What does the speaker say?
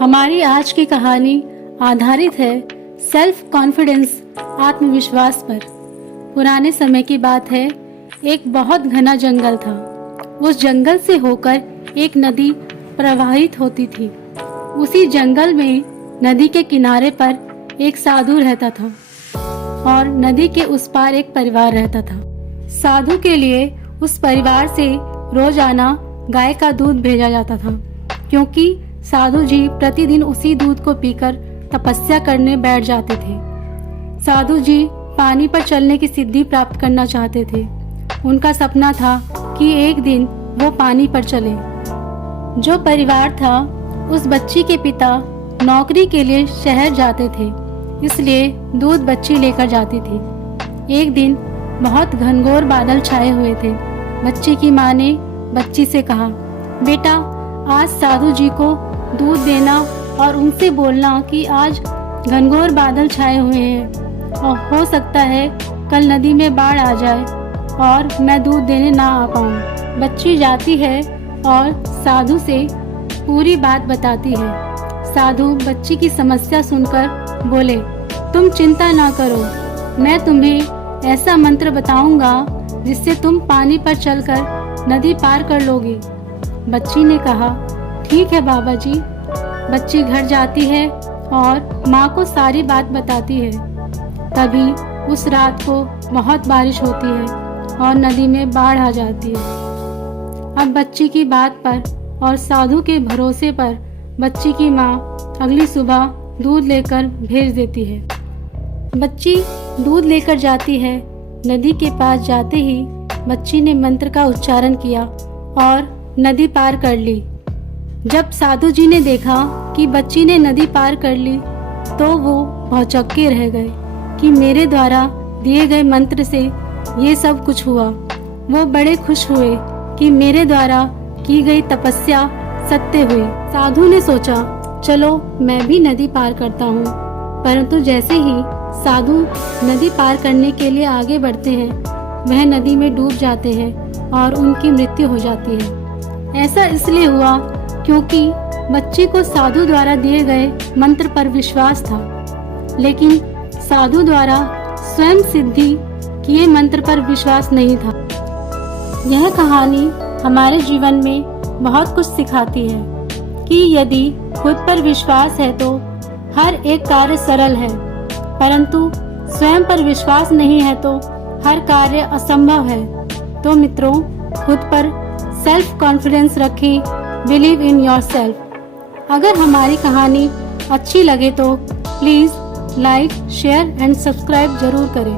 हमारी आज की कहानी आधारित है सेल्फ कॉन्फिडेंस आत्मविश्वास पर। पुराने समय की बात है, एक बहुत घना जंगल था। उस जंगल से होकर एक नदी प्रवाहित होती थी। उसी जंगल में नदी के किनारे पर एक साधु रहता था और नदी के उस पार एक परिवार रहता था। साधु के लिए उस परिवार से रोजाना गाय का दूध भेजा जाता था, क्योंकि साधु जी प्रतिदिन उसी दूध को पीकर तपस्या करने बैठ जाते थे। साधु जी पानी पर चलने की सिद्धि प्राप्त करना चाहते थे। उनका सपना था कि एक दिन वो पानी पर चले। जो परिवार था, उस बच्ची के पिता नौकरी के लिए शहर जाते थे, इसलिए दूध बच्ची लेकर जाती थी। एक दिन बहुत घनघोर बादल छाए हुए थे। बच्ची की माँ ने बच्ची से कहा, बेटा आज साधु जी को दूध देना और उनसे बोलना कि आज घनघोर बादल छाए हुए हैं और हो सकता है कल नदी में बाढ़ आ जाए और मैं दूध देने ना आ पाऊँ। बच्ची जाती है और साधु से पूरी बात बताती है। साधु बच्ची की समस्या सुनकर बोले, तुम चिंता ना करो, मैं तुम्हें ऐसा मंत्र बताऊंगा जिससे तुम पानी पर चलकर नदी पार कर लोगी। बच्ची ने कहा, ठीक है बाबा जी। बच्ची घर जाती है और माँ को सारी बात बताती है। तभी उस रात को बहुत बारिश होती है और नदी में बाढ़ आ जाती है। अब बच्ची की बात पर और साधु के भरोसे पर बच्ची की माँ अगली सुबह दूध लेकर भेज देती है। बच्ची दूध लेकर जाती है। नदी के पास जाते ही बच्ची ने मंत्र का उच्चारण किया और नदी पार कर ली। जब साधु जी ने देखा कि बच्ची ने नदी पार कर ली, तो वो भौचक्के रह गए कि मेरे द्वारा दिए गए मंत्र से ये सब कुछ हुआ। वो बड़े खुश हुए कि मेरे द्वारा की गई तपस्या सत्य हुई। साधु ने सोचा, चलो मैं भी नदी पार करता हूँ। परंतु जैसे ही साधु नदी पार करने के लिए आगे बढ़ते हैं, वह नदी में डूब जाते हैं और उनकी मृत्यु हो जाती है। ऐसा इसलिए हुआ क्योंकि बच्ची को साधु द्वारा दिए गए मंत्र पर विश्वास था, लेकिन साधु द्वारा स्वयं सिद्धि किए मंत्र पर विश्वास नहीं था। यह कहानी हमारे जीवन में बहुत कुछ सिखाती है कि यदि खुद पर विश्वास है तो हर एक कार्य सरल है, परंतु स्वयं पर विश्वास नहीं है तो हर कार्य असंभव है। तो मित्रों, खुद पर सेल्फ कॉन्फिडेंस रखें, बिलीव इन योरसेल्फ। अगर हमारी कहानी अच्छी लगे तो please like, share and subscribe जरूर करें।